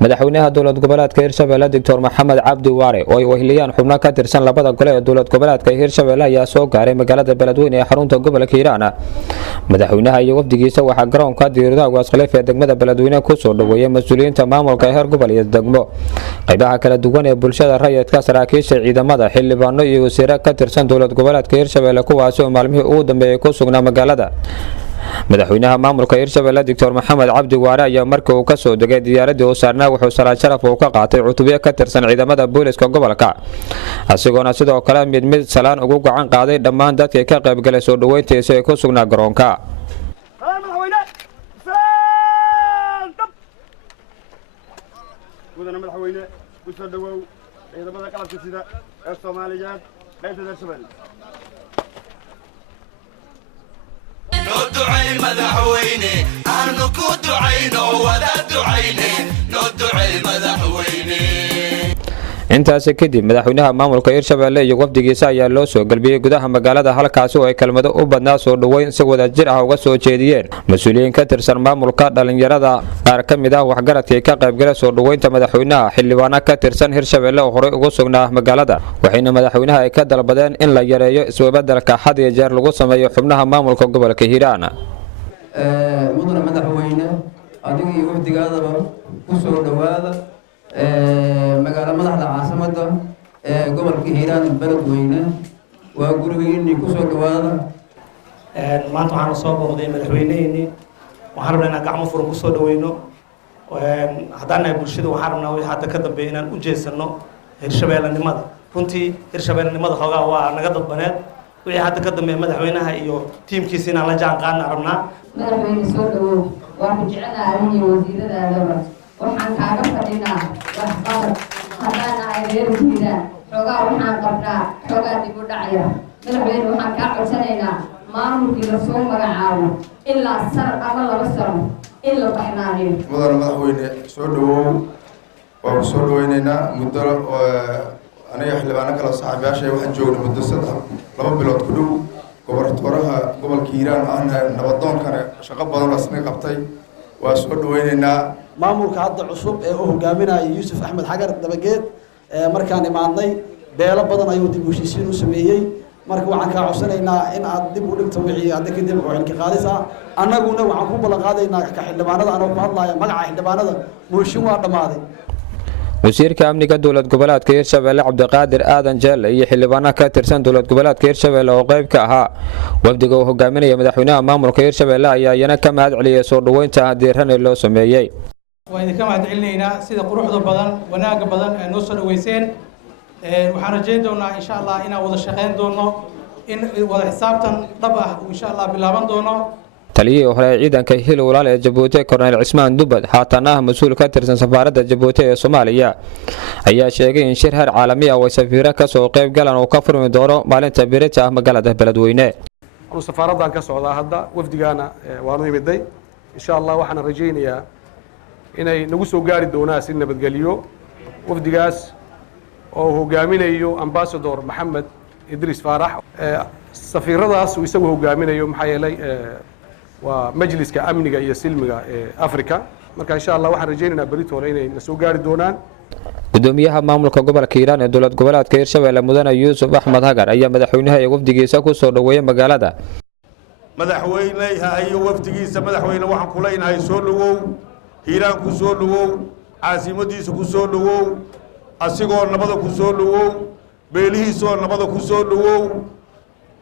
madaxweynaha dowlad goboleedka Hirshabelle Dr. Maxamed Cabdi Waare oo ay weheliyaan xubno ka tirsan labada gole ee dowlad goboleedka Hirshabelle ayaa soo gaaray magaalada Beledweyne ee xarunta gobolka Hiiraan. Madaxweynaha iyo wafdigiisa waxa garoonka diirada Waasqaleef ee degmada Beledweyne ku soo dhaweeyay mas'uuliyiinta maamulka heer gobol iyo degmo, qaybaha kala duwan ee bulshada rayidka, saraakiisha ciidamada, xildhibaano iyo wasiirro ka tirsan dowlad goboleedka Hirshabelle kuwaas oo maalmihii ugu dambeeyay ku sugnaa magaalada. madaxweynaha maamulka Hirshabelle Dr. Maxamed Cabdi Waare ayaa markii uu ka soo degay diyaaradii uu saarnaa wuxuu salaad sharaf uu ka qaatay cutubyo ka tirsan ciidamada booliska gobolka, asigoona sidoo kale mid salaan ugu gacan qaaday dhammaan dadkii ka qayb galay soo dhaweyntiisa ee ku sugnaa garoonka. madaxweyne ku soo dhawow ciidamada qalabka sida ee Soomaaliyeed qaybta Hirshabelle. ندعي مدحويني أنا كدعينا ولا دعيني ندعي مدحويني. intaas kadib madaxweynaha maamulka Hirshabelle iyo wafdigiisa ayaa loo soo galbiyay gudaha magaalada halkaas oo ay kelmado u badnaa soo dhaweyn si wada jir ah uga soo jeediyeen mas'uuliyiin ka tirsan maamulka, dhalinyarada, qaar ka mid ah waxgaradkii ka qayb galay soo dhaweynta madaxweynaha, xildhibaano ka tirsan Hirshabelle oo horey ugu sugnaa magaalada, waxayna madaxweynaha ay ka dalbadeen in la yareeyo isbeddelka had iyo jeer lagu sameeyo xubnaha maamulka gobolka Hiiraan. mudane madaxweyne adiga iyo wafdigaadaba ku soo dhawaada magaala madaxda caasimada ee gobolka Hiiraan Beledweyne waa gurigeennii ku soo dhawaada. maanta waxaan soo booqday madaxweyneeni, waxaan rabnaa inaan gacmo furan ku soo dhaweyno. haddaan nahay bulshada waxaan rabnaa wixii hadda ka dambeeya inaan u jeesano Hirshabelle-nimada. runtii Hirshabelle-nimada xoogaa waa naga dadbaneed, wixii hadda ka dambeeya madaxweynaha iyo tiimkiisa inaan la jaan qaadna rabnaa. madaxweyne soo dhawow, waan ku jecelahay iyo wasiiradaadaba, waxaan kaaga fadhinaa waxqabad. haddaan nahay reer Hiiraan xoogaa waxaan qabnaa xoogaa dib u dhacaya. madaxweyne waxaan kaa codsanaynaa maamulkii la soo magacaabo ilaa sano ama 2 sano in la baxnaaniyo. mudane madaxweyne soo dhawow, waan ku soo dhaweynaynaa muddo aniga xildhibaano kala saaxiibayaasha waxaan joognay muddo 2 bilood ku dhow. gobolka gobolka Hiiraan ahna nabadoonkana shaqo badan asna qabtay, waa soo dhaweynaynaa. maamulka hadda cusub ee uu hogaaminayo Yuusuf Axmed Xagar Dabageed markaan imaadnay beelo badan ayuu dib u heshiisiin u sameeyay. marka waxaan ka codsanaynaa in aad dib u dhigto wixii hadda kadib xilka qaadaysa. annaguna waxaan ku ballan qaadaynaa ka xildhibaanada anoo ku hadlaya magaca xildhibaanada mooshin waa dhamaaday. wasiirka amniga dowlad goboleedka Hirshabelle Cabdiqaadir Aadan Jelle iyo xildhibaano ka tirsan dowlad goboleedka Hirshabelle oo qayb ka ahaa wafdiga uu hogaaminaya madaxweynaha maamulka Hirshabelle ayaa iyana ka mahad celiyay soo dhaweynta diiran ee loo sameeyay. waan idinka mahad celinaynaa sida quruxda badan, wanaaga badan ee noo soo dhaweyseen. waxaan rajayn doonaa insha Allah inaan wada shaqeyn doono, in wada xisaabtan dhab ah insha Allah bilaaban doono. taliyihii hore ciidanka Hiil Walaal ee Jabuuti Korneyl Cismaan Dubad, haatana mas'uul ka tirsan safaaradda Jabuuti ee Soomaaliya, ayaa sheegay in shir heer caalami ah oo safiiro ka soo qayb galaan oo ka furmi doono maalinta birita ah magaalada Beledweyne. safaaraddan ka socdaa hadda wafdigaana waanu imiday. insha Allah waxaan rajaynayaa inay nagu soo gaari doonaan si nabadgeliyo. wafdigaas oo hogaaminayo ambassador Maxamed Idris Faarax, safiiradaas uu isagu hogaaminayo maxaa yeelay waa majliska amniga iyo silmiga ee Afrika. marka insha Allah waxaan rajaynaynaa berito hore inay soo gaari doonaan. gudoomiyaha maamulka gobolka Hiiraan ee dowlad goboleedka Hirshabelle mudane Yuusuf Axmed Xagar ayaa madaxweynaha iyo wafdigiisa ku soo dhaweeyay magaalada. madaxweynaha iyo wafdigiisa madaxweyne waxaan ku leenahay soo dhawow, Hiiraan ku soo dhawow, caasimadiisa ku soo dhawow, asigoo nabada ku soo dhawow, beelihiisoo nabada ku soo dhawow,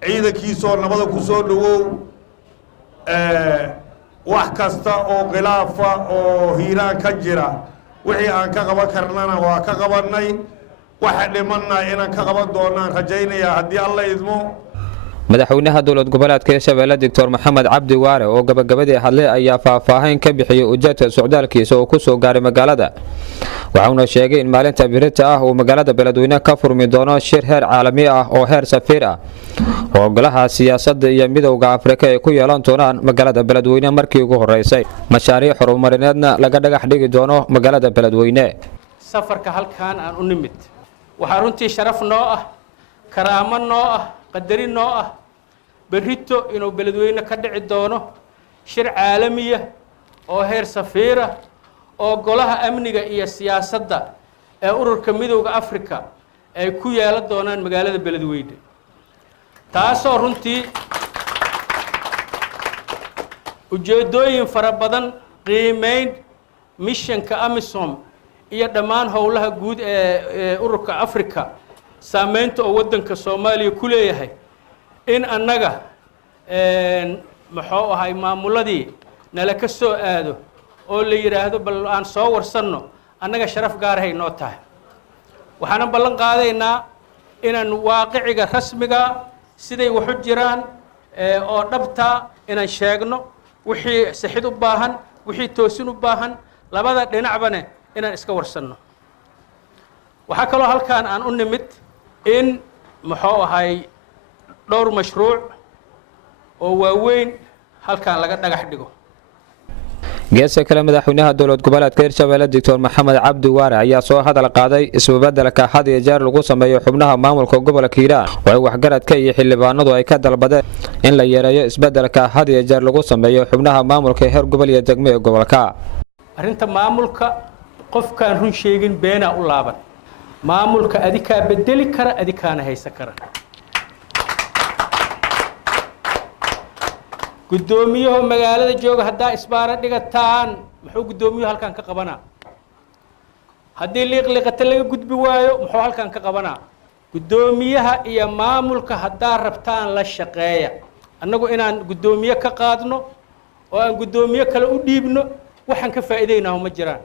ciidankiisoo nabada ku soo dhawow. wax kasta oo khilaafa oo Hiiraan ka jira wixii aan ka qaban karnana waa ka qabanay, waxa dhimanna inaan ka qaban doonaan rajaynayaa haddii alla idmo. madaxweynaha dowlad goboleedka Hirshabelle Dr. Maxamed Cabdi Waare oo gabagabadii hadlay ayaa faahfaahin ka bixiyay ujeedka socdaalkiisa oo ku soo gaaray magaalada, waxaana sheegay in maalinta birita ah uu magaalada Beledweyne ka furmi doono shir heer caalami ah oo heer safiir ah oo golaha siyaasadda iyo midowga Afrika ay ku yeelan doonaan magaalada Beledweyne markii ugu horeysay. mashaariic horumarineedna laga dhagax dhigi doono magaalada Beledweyne. safarka halkaan aan u nimid waxaa runtii sharaf noo ah, karaamo noo ah, qadarin noo ah berrito inuu Beledweyne ka dhici doono shir caalami ah oo heer safiir ah oo golaha amniga iyo siyaasadda ee ururka midowda Afrika ay ku yeelan doonaan magaalada Beledweyne taasoo runtii ujeedooyin fara badan qiimeyn missionka AMISOM iyo dhammaan howlaha guud ee ururka Afrika saameynta oo wadanka Soomaaliya ku leeyahay in annaga maxuu ahay maamuladii nala ka soo aado oo la yiraahdo bal aan soo warsanno annaga sharaf gaar ah inoo tahay waxaan ballan qaadaynaa inaan waaqiciga rasmiga siday wax u jiraan oo dhabta inaan sheegno wixii saxid u baahan wixii toosin u baahan labada dhinacbana inaan iska warsanno waxa kale oo halkaan aan u nimid in maxuu ahay dhowr mashruuc oo waaweyn halkaan laga dhagax dhigo geeska kale madaxweynaha dowlad goboleedka Hirshabelle Dr. Maxamed Cabdi Waare ayaa soo hadal qaaday isbeddelka had iyo jeer lagu sameeyo xubnaha maamulka gobolka Hiiraan oo waxgaradka iyo xildhibaanadu ay ka dalbadeen in la yareeyo isbeddelka had iyo jeer lagu sameeyo xubnaha maamulka heer gobol iyo degmo ee gobolka arrinta maamulka qofkaan run sheegin beena u laaban maamulka adika bedeli kara adikaana haysan kara gudoomiyaha magaalada jooga hadaa isbaara dhigataan muxuu gudoomiyuhu halkan ka qabanaa hadii liiqliqata laga gudbi waayo muxuu halkan ka qabanaa gudoomiyaha iyo maamulka hadaa rabtaan la shaqeeya annagu inaan gudoomiye ka qaadno oo aan gudoomiye kale u dhiibno waxaan ka faa'iideynaa ma jiraan